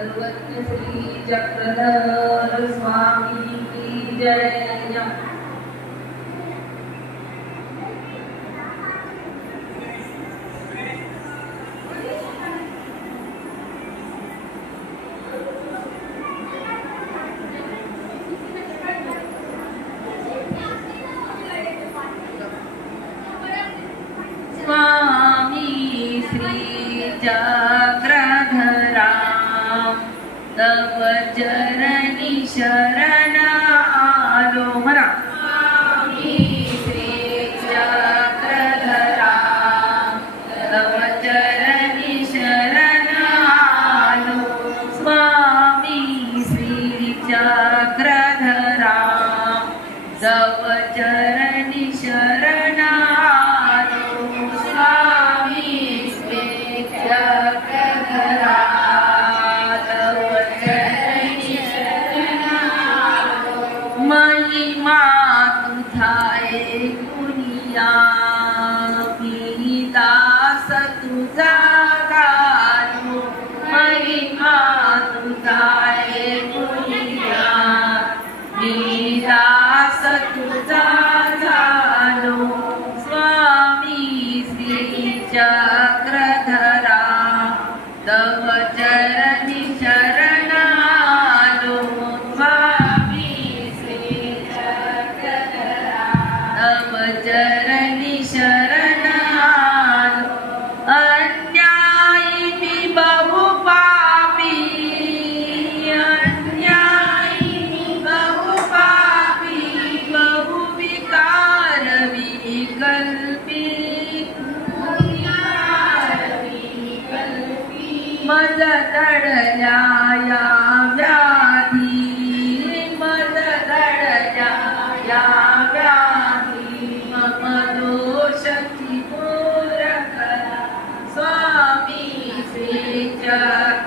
सर्वज्ञ श्री चक्रधर स्वामी की जय। स्वामी श्री चक्रधरा तव चरणी शरण आलो म्हणा। स्वामी श्री चक्रधरा तव चरणी शरण आलो। स्वामी श्री चक्रधरा तव चरणी शरण आलो। स्वामी श्री चक्रधरा महिमा तुझा ऐकुनिया मी दास तुझा गालो। महिमा तुझा ऐकुनिया मी दास तुझा गालो। स्वामी श्री चक्रधरा तव चरणी शरण आलो। तव चरणी शरण आलो। अन्यायी मी बहु पापी, अन्यायी मी बहु पापी, बहु विकार विकल्पी, मज दडल्या या व्याधी, मज दडल्या या व्याधी, मम दोषची दूर करा। स्वामी श्री चक्रधरा